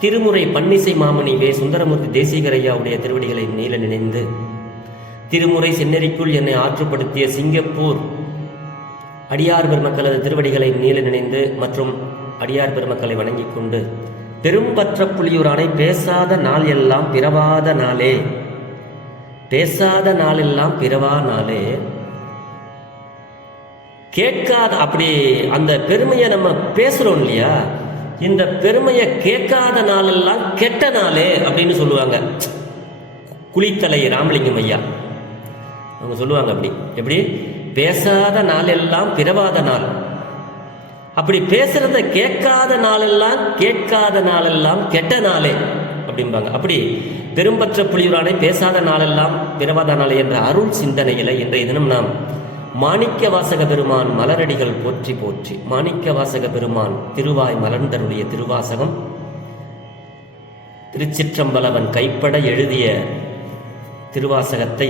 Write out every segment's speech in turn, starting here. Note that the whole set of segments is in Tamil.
திருமுறை பன்னிசை மாமணி வே. சுந்தரமூர்த்தி தேசிகரையாவுடைய திருவடிகளை நீல நினைந்து திருமுறை சென்னறிக்குள் என்னை ஆற்றுப்படுத்திய சிங்கப்பூர் அடியார் பெருமக்களது திருவடிகளை நீல நினைந்து மற்றும் அடியார் பெருமக்களை வணங்கிக் கொண்டு பெரும்பற்ற புலியூரானை பேசாத நாள் எல்லாம் பிறவாத நாளே பேசாத நாளெல்லாம் பிறவா நாளே. கேட்காத அப்படி அந்த பெருமையை நம்ம பேசுறோம் இல்லையா? இந்த பெருமையை கேட்காத நாளெல்லாம் கெட்ட நாளே அப்படின்னு சொல்லுவாங்க. குளித்தலை ராமலிங்கம் ஐயா. அவங்க சொல்லுவாங்க அப்படி. எப்படி? பேசாத நாளெல்லாம் பிறவாத நாள். அப்படி பேசுறத கேட்காத நாளெல்லாம் கேட்காத நாளெல்லாம் கெட்ட நாளே அப்படிம்பாங்க. அப்படி பெரும்பற்ற புலியூரானை பேசாத நாளெல்லாம் பிறவாத நாளே என்ற அருள் சிந்தனையில இன்றைய தினம் நாம் மாணிக்க வாசக பெருமான் மலரடிகள் போற்றி போற்றி. மாணிக்க வாசக பெருமான் திருவாய் மலர்ந்தருடைய திருவாசகம். திருச்சிற்றம்பலவன் கைப்பட எழுதிய திருவாசகத்தை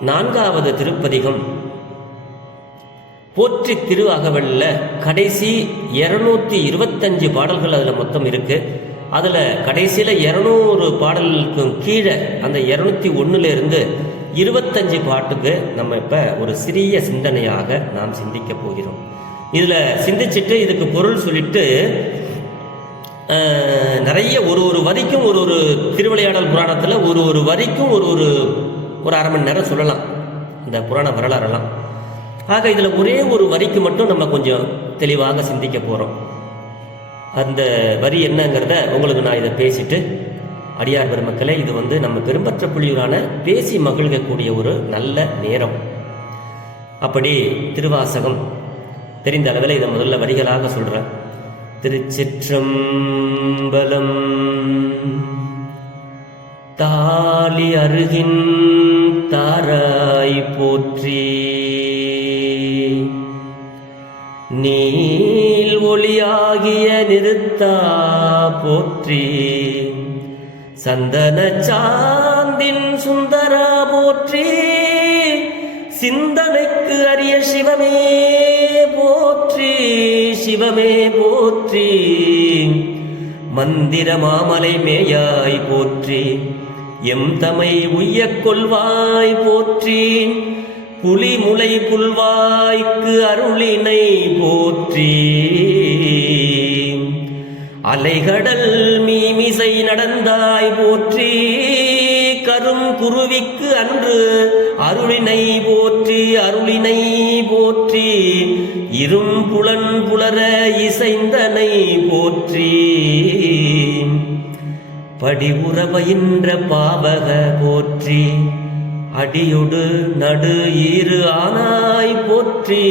நான்காவது திருப்பதிகம். போற்றி திரு அகவலில் கடைசி இருநூத்தி இருபத்தஞ்சு பாடல்கள் அதில் மொத்தம் இருக்கு. அதில் கடைசியில் இரநூறு பாடலுக்கும் கீழே அந்த இரநூத்தி ஒன்றுலேருந்து இருபத்தஞ்சு பாட்டுக்கு நம்ம இப்போ ஒரு சிறிய சிந்தனையாக நாம் சிந்திக்க போகிறோம். இதில் சிந்திச்சுட்டு இதுக்கு பொருள் சொல்லிட்டு நிறைய ஒரு ஒரு வரிக்கும் ஒரு ஒரு திருவிளையாடல் புராணத்தில் ஒரு ஒரு வரிக்கும் ஒரு ஒரு ஒரு அரை மணி நேரம் சொல்லலாம். இந்த புராண வரலாறெல்லாம். ஆக இதில் ஒரே ஒரு வரிக்கு மட்டும் நம்ம கொஞ்சம் தெளிவாக சிந்திக்க போகிறோம் அந்த வரி என்னங்கிறத உங்களுக்கு நான் இதை பேசிட்டு அடியார் பெருமக்களே இது வந்து நம்ம பெரும்பற்ற புள்ளியூரான பேசி மகிழ்கக்கூடிய ஒரு நல்ல நேரம். அப்படி திருவாசகம் தெரிந்த அளவில் இதை முதல்ல வரிகளாக சொல்கிறேன் திருச்சிற்றம்பலம் தாலி அருகின் தாராய் போற்றி நீல் ஒளியாகிய நிறுத்தா போற்றி சந்தன சாந்தின் சுந்தரா போற்றி சிந்தனைக்கு அரிய சிவமே போற்றி சிவமே போற்றி. மந்திர மாமலை மேயாய் போற்றி எம் தமை உய்யக் கொள்வாய் போற்றி புலிமுலை புல்வாய்க்கு அருளினை போற்றி. அலைகடல் மீமிசை நடந்தாய் போற்றி கரும் குருவிக்கு அன்று அருளினை போற்றி அருளினை போற்றி இரும் புலன் புலர இசைந்தனை போற்றி. படிபுற பயின்ற பாவக போற்றி அடியொடு நடு இரு ஆனாய் போற்றி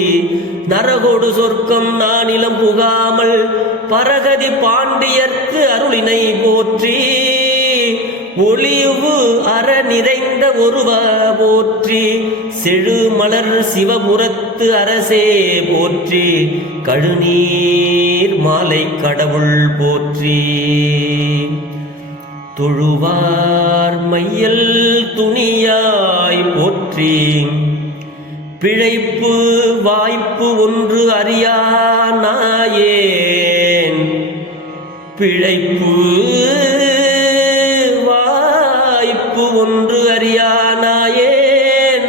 நரகொடு சொர்க்கம் நானிலம் புகாமல் பரகதி பாண்டியர்க்கு அருளினை போற்றி ஒளிவு அற நிறைந்த ஒருவ போற்றி செழு மலர் சிவபுரத்து அரசே போற்றி கழுநீர் மாலை கடவுள் போற்றி. தொழுவார் மையல் துணியா போற்றி. பிழைப்பு வாய்ப்பு ஒன்று அறியானாயேன். பிழைப்பு வாய்ப்பு ஒன்று அறியானாயேன்.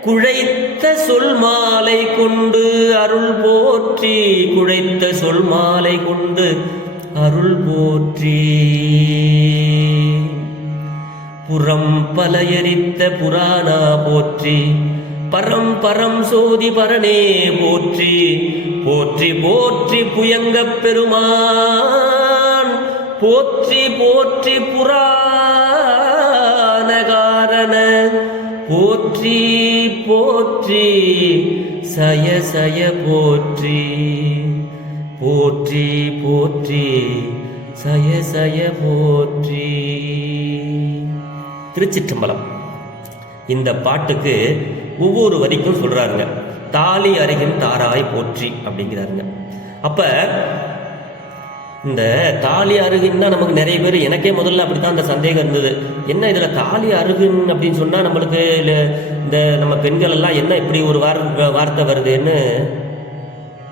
குழைத்த சொல் மாலை கொண்டு அருள் போற்றி. குழைத்த சொல் மாலை கொண்டு அருள் போற்றி. புறம் பலையரித்த புராணா போற்றி பரம் பரம் சோதி பரனே போற்றி போற்றி போற்றி புயங்கப் பெருமான் போற்றி போற்றி புராணகாரண போற்றி போற்றி சய சய போற்றி போற்றி போற்றி சய சய போற்றி. திருச்சிற்றம்பலம். இந்த பாட்டுக்கு ஒவ்வொரு வரிக்கும் சொல்றாருங்க. தாலி அருகின் தாராய் போற்றி அப்படிங்கிறாருங்க. அப்ப இந்த தாலி அருகுன்னா நமக்கு நிறைய பேர் எனக்கே முதல்ல அப்படித்தான் அந்த சந்தேகம் இருந்தது. என்ன இதுல தாலி அருகுன் அப்படின்னு சொன்னா நம்மளுக்கு இந்த நம்ம பெண்கள் எல்லாம் என்ன இப்படி ஒரு வார் வார்த்தை வருதுன்னு?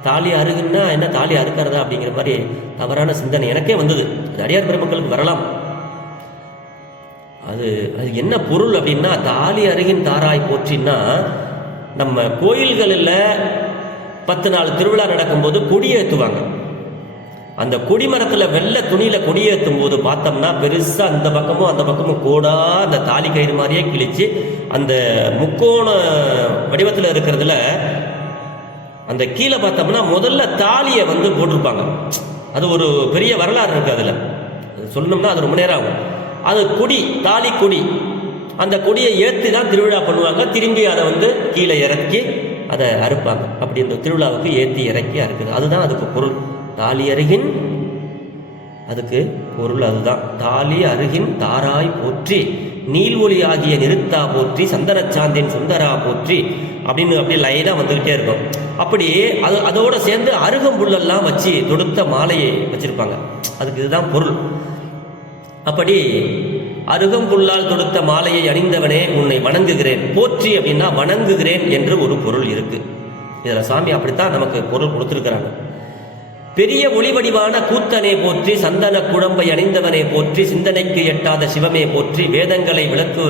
தாலி அருகுன்னா என்ன தாலி அறுக்கிறதா அப்படிங்கிற மாதிரி தவறான சிந்தனை எனக்கே வந்தது. அது அடியார் பெருமக்களுக்கு வரலாம். அது அது என்ன பொருள் அப்படின்னா தாலி அருகின் தாராய் போற்றின்னா நம்ம கோயில்களில் பத்து நாள் திருவிழா நடக்கும்போது கொடியேற்றுவாங்க அந்த கொடிமரத்தில் வெள்ளை துணியில் கொடியேற்றும் போது பார்த்தோம்னா பெருசாக அந்த பக்கமும் அந்த பக்கமும் கோடா அந்த தாலி கயிறு மாதிரியே கிழிச்சு அந்த முக்கோண வடிவத்தில் இருக்கிறதுல அந்த கீழே பார்த்தோம்னா முதல்ல தாலியை வந்து போட்டிருப்பாங்க. அது ஒரு பெரிய வரலாறு இருக்குது அதில். சொல்லணும்னா அது ரொம்ப நேரம் ஆகும். அது கொடி தாலி கொடி. அந்த கொடியை ஏற்றி தான் திருவிழா பண்ணுவாங்க. திரும்பி அதை வந்து கீழே இறக்கி அதை அறுப்பாங்க. அப்படி இந்த திருவிழாவுக்கு ஏற்றி இறக்கி அறுக்குது. அதுதான் அதுக்கு பொருள். தாலி அருகின் அதுக்கு பொருள் அதுதான். தாலி அருகின் தாராய் போற்றி நீள்ஒளி ஆகிய நிறுத்தா போற்றி சந்தனச்சாந்தின் சுந்தரா போற்றி அப்படின்னு அப்படியே லைனாக வந்துக்கிட்டே இருக்கும். அப்படி அது அதோடு சேர்ந்து அருகம்புல்லெல்லாம் வச்சு தொடுத்த மாலையை வச்சுருப்பாங்க. அதுக்கு இதுதான் பொருள். அப்படி அருகம்புல்லால் தொடுத்த மாலையை அணிந்தவனே உன்னை வணங்குகிறேன். போற்றி அப்படின்னா வணங்குகிறேன் என்று ஒரு பொருள் இருக்கு. இதில் சாமி அப்படித்தான் நமக்கு பொருள் கொடுத்துருக்கிறாங்க. பெரிய ஒளிவடிவான கூத்தனே போற்றி சந்தன குழம்பை அணிந்தவனே போற்றி சிந்தனைக்கு எட்டாத சிவமே போற்றி வேதங்களை விளக்கு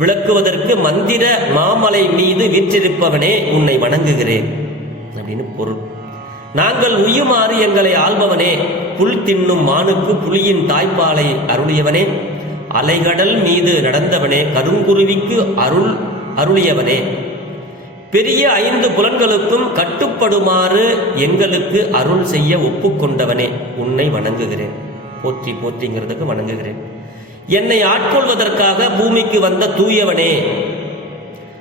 விளக்குவதற்கு மந்திர மாமலை மீது வீற்றிருப்பவனே உன்னை வணங்குகிறேன். அப்படின்னு பொருள். நாங்கள் உயுமாறு எங்களை ஆள்பவனே புல் தின்னும் மானுக்கு புலியின் தாய்ப்பாலை அருளியவனே. அலைகடல் மீது நடந்தவனே கருங்குருவிக்கு அருள் அருளியவனே. பெரிய ஐந்து புலன்களுக்கும் கட்டுப்படுமாறு எங்களுக்கு அருள் செய்ய ஒப்புக்கொண்டவனே. உன்னை வணங்குகிறேன். போற்றி போற்றிங்கிறதுக்கு வணங்குகிறேன். என்னை ஆட்கொள்வதற்காக பூமிக்கு வந்த தூயவனே.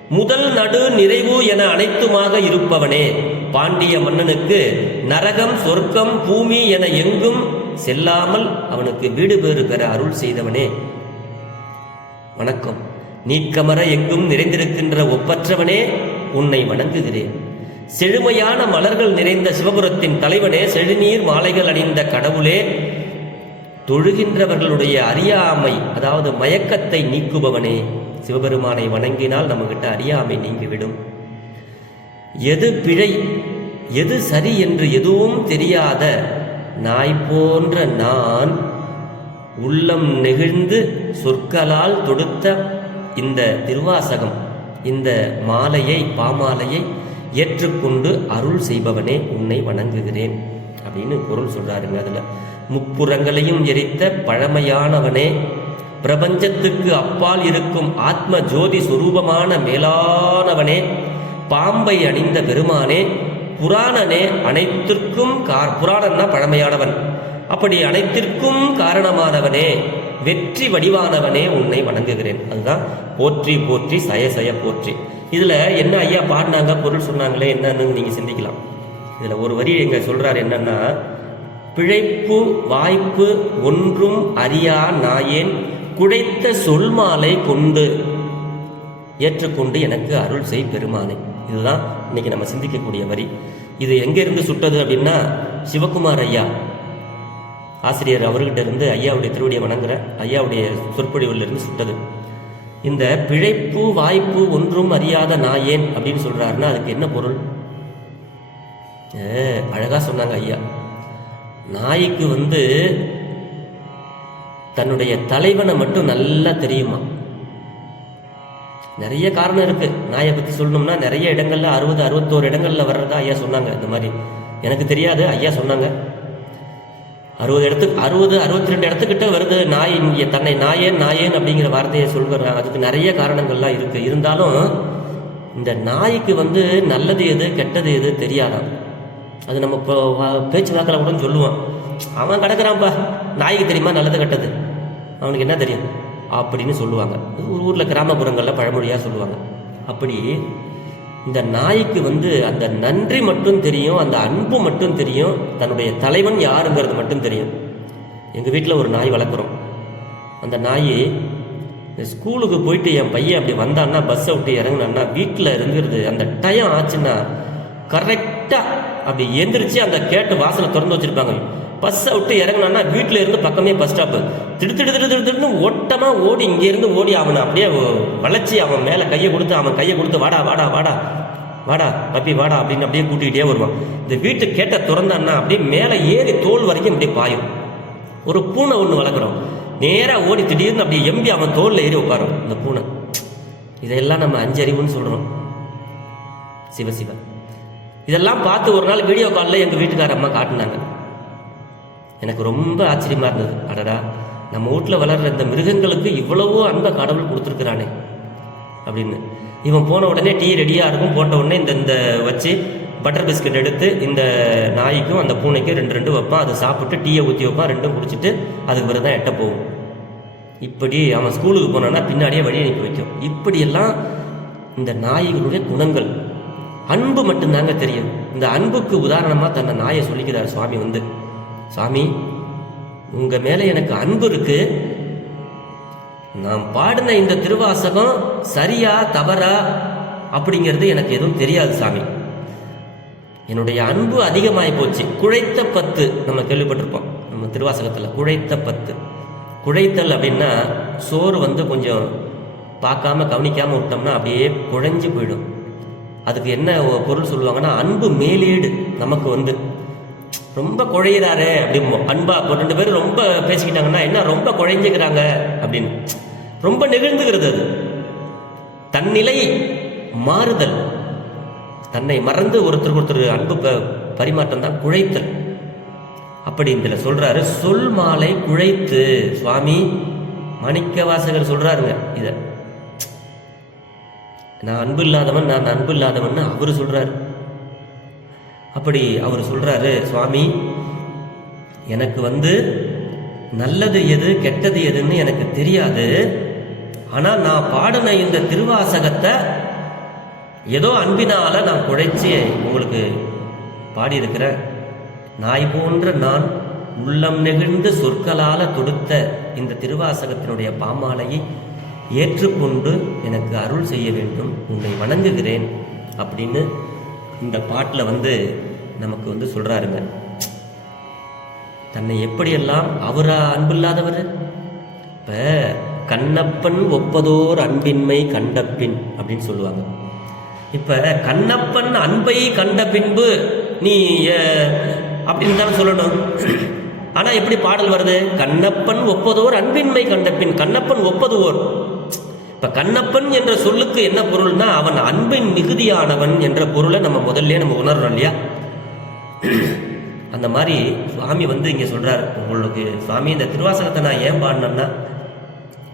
முதல் நடு நிறைவு என அனைத்துமாக இருப்பவனே. பாண்டிய மன்னனுக்கு நரகம் சொர்க்கம் பூமி என எங்கும் செல்லாமல் அவனுக்கு வீடு பேறு பெற அருள் செய்தவனே. வணக்கம். நீக்கமர எங்கும் நிறைந்திருக்கின்ற ஒப்பற்றவனே உன்னை வணங்குகிறேன். செழுமையான மலர்கள் நிறைந்த சிவபுரத்தின் தலைவனே செழுநீர் மாலைகள் அணிந்த கடவுளே தொழுகின்றவர்களுடைய அறியாமை அதாவது மயக்கத்தை நீக்குபவனே சிவபெருமானை வணங்கினால் நம்மகிட்ட அறியாமை நீங்கிவிடும். எது பிழை? எது சரி என்று எதுவும் தெரியாத நாய் போன்ற நான் உள்ளம் நெகிழ்ந்து சொற்களால் தொடுத்த இந்த திருவாசகம் இந்த மாலையை பாமாலையை ஏற்றுக்கொண்டு அருள் செய்பவனே உன்னை வணங்குகிறேன் அப்படின்னு பொருள் சொல்றாருங்க அதுல. முப்புறங்களையும் எரித்த பழமையானவனே பிரபஞ்சத்துக்கு அப்பால் இருக்கும் ஆத்ம ஜோதி சுரூபமான மேலானவனே பாம்பை அணிந்த பெருமானே புராணனே அனைத்திற்கும் கார் புராணன்னா பழமையானவன். அப்படி அனைத்திற்கும் காரணமானவனே வெற்றி வடிவானவனே உன்னை வணங்குகிறேன். அதுதான் போற்றி போற்றி சய சய போற்றி. இதுல என்ன ஐயா பாடினாங்க பொருள் சொன்னாங்களே என்னன்னு நீங்க சிந்திக்கலாம். இதுல ஒரு வரி எங்க சொல்றாரு என்னன்னா பிழைப்பு வாய்ப்பு ஒன்றும் அறியா நாயேன் குடைத்த சொல்மாலை கொண்டு ஏற்றுக்கொண்டு எனக்கு அருள் செய் பெருமானே. இதுதான் இன்னைக்கு நம்ம சிந்திக்கக்கூடிய வரி. இது எங்கேருந்து சுட்டது அப்படின்னா சிவகுமார் ஐயா. ஆசிரியர் அவர்கிட்ட இருந்து ஐயாவுடைய திருவடியை வணங்குற ஐயாவுடைய சொற்பொழிவுலேருந்து சுட்டது. இந்த பிழைப்பு வாய்ப்பு ஒன்றும் அறியாத நாயேன் அப்படின்னு சொல்கிறாருன்னா அதுக்கு என்ன பொருள்? ஏ, சொன்னாங்க ஐயா. நாய்க்கு வந்து தன்னுடைய தலைவனை மட்டும் நல்லா தெரியுமா? நிறைய காரணம் இருக்கு. நாயை பத்தி சொல்லணும்னா நிறைய இடங்கள்ல அறுபது அறுபத்தோரு இடங்கள்ல வர்றதா ஐயா சொன்னாங்க இந்த மாதிரி. எனக்கு தெரியாது ஐயா சொன்னாங்க. அறுபது இடத்துக்கு அறுபது அறுபத்தி ரெண்டு இடத்துக்கிட்ட வருது நாய் இங்கே தன்னை நாயேன் நாயேன் அப்படிங்கிற வார்த்தையை சொல்கிறாங்க அதுக்கு நிறைய காரணங்கள்லாம் இருக்கு. இருந்தாலும் இந்த நாய்க்கு வந்து நல்லது எது கெட்டது எது தெரியாதான். அது நம்ம இப்போ பேச்சு வாக்கில் கூட சொல்லுவான். அவன் கிடக்குறான்ப்பா நாய்க்கு தெரியுமா நல்லது கெட்டது? அவனுக்கு என்ன தெரியும்? அப்படின்னு சொல்லுவாங்க. ஒரு ஊரில் கிராமப்புறங்களில் பழமொழியாக சொல்லுவாங்க. அப்படி இந்த நாய்க்கு வந்து அந்த நன்றி மட்டும் தெரியும் அந்த அன்பு மட்டும் தெரியும் தன்னுடைய தலைவன் யாருங்கிறது மட்டும் தெரியும். எங்கள் வீட்டில் ஒரு நாய் வளர்க்குறோம். அந்த நாய் ஸ்கூலுக்கு போயிட்டு என் பையன் அப்படி வந்தான்னா பஸ்ஸை விட்டு இறங்குனான்னா வீட்டில் இருந்துருது. அந்த டைம் ஆச்சுன்னா கரெக்டாக அப்படி எந்திரிச்சு அந்த கேட்டு வாசலை திறந்து வச்சுருப்பாங்க. பஸ்ஸை விட்டு இறங்குனான்னா வீட்டில் இருந்து பக்கமே பஸ் ஸ்டாப்பு திடு திடு திடு திடு திடுன்னு ஓட்டமாக ஓடி இங்கேருந்து ஓடி அவனை அப்படியே வளைச்சி அவன் மேலே கையை கொடுத்து அவன் கையை கொடுத்து வாடா வாடா வாடா வாடா பப்பி வாடா அப்படின்னு அப்படியே கூட்டிகிட்டே வருவான். இந்த வீட்டு கேட்ட திறந்தான்னா அப்படியே மேலே ஏறி தோல் வரைக்கும் அப்படியே பாயும். ஒரு பூனை ஒன்று வளர்க்குறோம். நேராக ஓடி திடீர்னு அப்படியே எம்பி அவன் தோலில் ஏறி உட்காரும். இந்த பூனை. இதெல்லாம் நம்ம அஞ்சறிவுன்னு சொல்கிறோம் சிவ சிவ. இதெல்லாம் பார்த்து ஒரு நாள் வீடியோ காலில் எங்கள் வீட்டுக்கார அம்மா காட்டினாங்க. எனக்கு ரொம்ப ஆச்சரியமாக இருந்தது. அடடா நம்ம வீட்டில் வளர்கிற இந்த மிருகங்களுக்கு இவ்வளவோ அன்பை கடவுள் கொடுத்துருக்குறானே அப்படின்னு. இவன் போன உடனே டீ ரெடியாக இருக்கும். போட்ட உடனே இந்த இந்த வச்சு பட்டர் பிஸ்கட் எடுத்து இந்த நாய்க்கும் அந்த பூனைக்கும் ரெண்டு ரெண்டு வைப்பான். அதை சாப்பிட்டு டீயை ஊற்றி வைப்பான். ரெண்டும் குடிச்சிட்டு அதுக்கு பிறகு தான் எட்ட போகும். இப்படி அவன் ஸ்கூலுக்கு போனான்னா பின்னாடியே வழி அனுப்பி வைக்கும். இப்படியெல்லாம் இந்த நாய்களுடைய குணங்கள். அன்பு மட்டும்தாங்க தெரியும். இந்த அன்புக்கு உதாரணமாக தன்னை நாயை சொல்லிக்கிறார் சுவாமி வந்து. சாமி உங்க மேல எனக்கு அன்பு இருக்கு. நான் பாடின இந்த திருவாசகம் சரியா தவறா அப்படிங்கிறது எனக்கு எதுவும் தெரியாது சாமி. என்னுடைய அன்பு அதிகமாகி போச்சு. குழைத்த பத்து நம்ம கேள்விப்பட்டிருப்போம். நம்ம திருவாசகத்தில் குழைத்த பத்து. குழைத்தல் அப்படின்னா சோறு வந்து கொஞ்சம் பார்க்காம கவனிக்காம விட்டோம்னா அப்படியே குழைஞ்சு போயிடும். அதுக்கு என்ன பொருள் சொல்லுவாங்கன்னா அன்பு மேலீடு நமக்கு வந்து. ரொம்ப குழையிறாரு அப்படிமோ அன்பா ஒரு ரெண்டு பேரும் ரொம்ப பேசிக்கிட்டாங்கன்னா என்ன ரொம்ப குழைஞ்சுக்கிறாங்க? அப்படின்னு. ரொம்ப நெகிழ்ந்துகிறது அது. தன்னிலை மாறுதல். தன்னை மறந்து ஒருத்தருக்கு ஒருத்தர் அன்பு ப பரிமாற்றம் தான் குழைத்தல். அப்படி இதில் சொல்றாரு சொல் மாலை குழைத்து. சுவாமி மாணிக்க வாசகர் சொல்றாருங்க இத. நான் அன்பு இல்லாதவன் நான் அன்பு இல்லாதவன் அவரு சொல்றாரு. அப்படி அவர் சொல்றாரு சுவாமி எனக்கு வந்து நல்லது எது கெட்டது எதுன்னு எனக்கு தெரியாது. ஆனால் நான் பாடின இந்த திருவாசகத்தை ஏதோ அன்பினால நான் குழைச்சி உங்களுக்கு பாடியிருக்கிறேன். நாய் போன்ற நான் உள்ளம் நெகிழ்ந்து சொற்களால் தொடுத்த இந்த திருவாசகத்தினுடைய பாமாலையை ஏற்றுக்கொண்டு எனக்கு அருள் செய்ய வேண்டும். உன்னை வணங்குகிறேன் அப்படின்னு இந்த பாட்டில் வந்து நமக்கு வந்து சொல்கிறாருங்க தன்னை எப்படியெல்லாம் அவரா அன்பில்லாதவர்? இப்போ கண்ணப்பன் ஒப்பதோர் அன்பின்மை கண்டப்பின் அப்படின்னு சொல்லுவாங்க. இப்போ கண்ணப்பன் அன்பை கண்ட பின்பு நீ அப்படின்னு தானே சொல்லணும். ஆனால் எப்படி பாடல் வருது? கண்ணப்பன் ஒப்பதோர் அன்பின்மை கண்டப்பின் கண்ணப்பன் ஒப்பதுவோர் இப்ப கண்ணப்பன் என்ற சொல்லுக்கு என்ன பொருள்னா அவன் அன்பின் மிகுதியானவன் என்ற பொருளை நம்ம முதல்ல நம்ம உணர்றோம் இல்லையா? அந்த மாதிரி சுவாமி வந்து இங்க சொல்றாரு. உங்களுக்கு சுவாமி இந்த திருவாசகத்தை நான் ஏன் பாடினேன்னா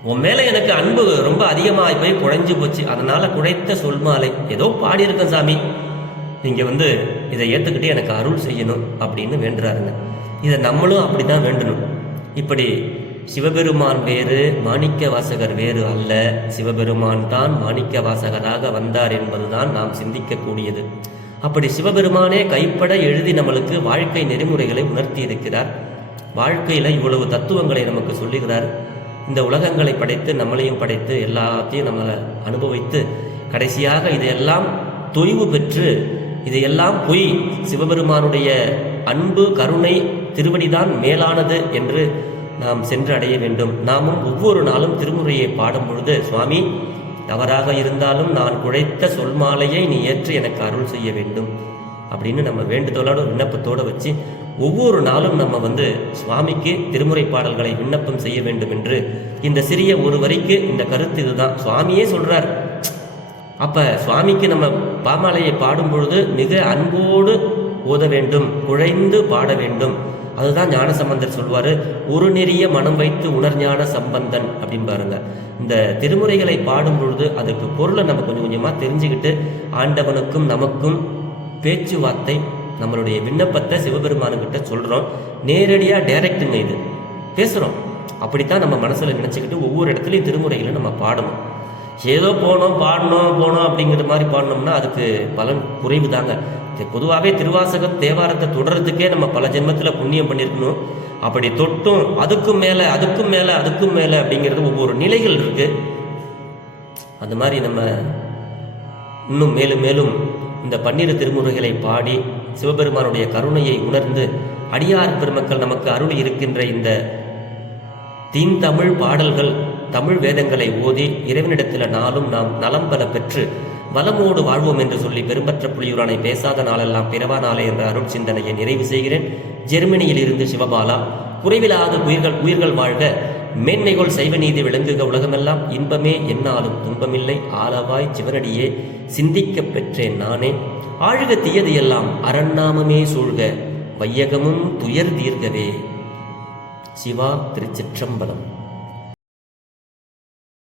உன் மேல எனக்கு அன்பு ரொம்ப அதிகமாக போய் குழஞ்சு போச்சு. அதனால குழைத்த சொல் மாலை ஏதோ பாடியிருக்கேன் சாமி. நீங்க வந்து இதை ஏத்துக்கிட்டு எனக்கு அருள் செய்யணும் அப்படின்னு வேண்டுறாருங்க. இதை நம்மளும் அப்படிதான் வேண்டணும். இப்படி சிவபெருமான் வேறு மாணிக்க வாசகர் வேறு அல்ல. சிவபெருமான் தான் மாணிக்க வாசகராக வந்தார் என்பதுதான் நாம் சிந்திக்கக்கூடியது. அப்படி சிவபெருமானே கைப்பட எழுதி நம்மளுக்கு வாழ்க்கை நெறிமுறைகளை உணர்த்தி இருக்கிறார் வாழ்க்கையில இவ்வளவு தத்துவங்களை நமக்கு சொல்லுகிறார். இந்த உலகங்களை படைத்து நம்மளையும் படைத்து எல்லாத்தையும் நம்மளை அனுபவித்து கடைசியாக இதையெல்லாம் தொய்வு பெற்று இதையெல்லாம் பொய் சிவபெருமானுடைய அன்பு கருணை திருவடிதான் மேலானது என்று நாம் சென்றடைய வேண்டும். நாமும் ஒவ்வொரு நாளும் திருமுறையை பாடும் பொழுது சுவாமி தவறாக இருந்தாலும் நான் குழைத்த சொல் மாலையை நீ ஏற்று எனக்கு அருள் செய்ய வேண்டும். அப்படின்னு நம்ம வேண்டுதலோட விண்ணப்பத்தோடு வச்சு ஒவ்வொரு நாளும் நம்ம வந்து சுவாமிக்கு திருமுறை பாடல்களை விண்ணப்பம் செய்ய வேண்டும் என்று இந்த சிறிய ஒரு வரிக்கு இந்த கருத்து இதுதான். சுவாமியே சொல்றார். அப்ப சுவாமிக்கு நம்ம பாமாலையை பாடும் பொழுது மிக அன்போடு ஓத வேண்டும் குழைந்து பாட வேண்டும். அதுதான் ஞானசம்பந்தர் சொல்வார் ஒரு நெறிய மனம் வைத்து உணர்ஞான சம்பந்தன் அப்படின்னு பாருங்க. இந்த திருமுறைகளை பாடும் பொழுது அதற்கு பொருளை நம்ம கொஞ்சம் கொஞ்சமாக தெரிஞ்சுக்கிட்டு ஆண்டவனுக்கும் நமக்கும் பேச்சுவார்த்தை நம்மளுடைய விண்ணப்பத்தை சிவபெருமானுக்கிட்ட சொல்கிறோம் நேரடியாக டைரக்டுங்க இது. பேசுகிறோம் அப்படித்தான் நம்ம மனசில் நினச்சிக்கிட்டு ஒவ்வொரு இடத்துலையும் திருமுறைகளை நம்ம பாடணும். ஏதோ போனோம் பாடணும் போனோம் அப்படிங்கிற மாதிரி பாடினோம்னா அதுக்கு பலன் குறைவு தாங்க பொதுவாகவே திருவாசகம் தேவாரத்தை தொடர்றதுக்கே நம்ம பல ஜென்மத்தில் புண்ணியம் பண்ணியிருக்கணும். அப்படி தொட்டும் அதுக்கும் மேலே அதுக்கும் மேலே அதுக்கும் மேலே அப்படிங்கிறது ஒவ்வொரு நிலைகள் இருக்கு. அந்த மாதிரி நம்ம இன்னும் மேலும் மேலும் இந்த பன்னிரு திருமுறைகளை பாடி சிவபெருமானுடைய கருணையை உணர்ந்து அடியார் பெருமக்கள் நமக்கு அருள் இருக்கின்ற இந்த தீந்தமிழ் பாடல்கள் தமிழ் வேதங்களை ஓதி இறைவனிடத்தில் நாளும் நாம் நலம் பல பெற்று வளமோடு வாழ்வோம் என்று சொல்லி பெரும்பற்ற புலியூரானை பேசாத நாளெல்லாம் பிறவா நாளே என்ற அருள் சிந்தனையை நிறைவு செய்கிறேன். ஜெர்மனியில் இருந்து சிவபாலா குறைவிலாத உயிர்கள் உயிர்கள் வாழ்க மேன்மைகள் சைவ நீதி விளங்குக உலகமெல்லாம். இன்பமே என்னாலும் துன்பமில்லை. ஆளவாய் சிவனடியே சிந்திக்கப் பெற்றேன் நானே. ஆழ்க தீயது எல்லாம் அரண்நாமமே சூழ்க வையகமும் துயர் தீர்கவே. சிவா திருச்சிற்றம்பலம்.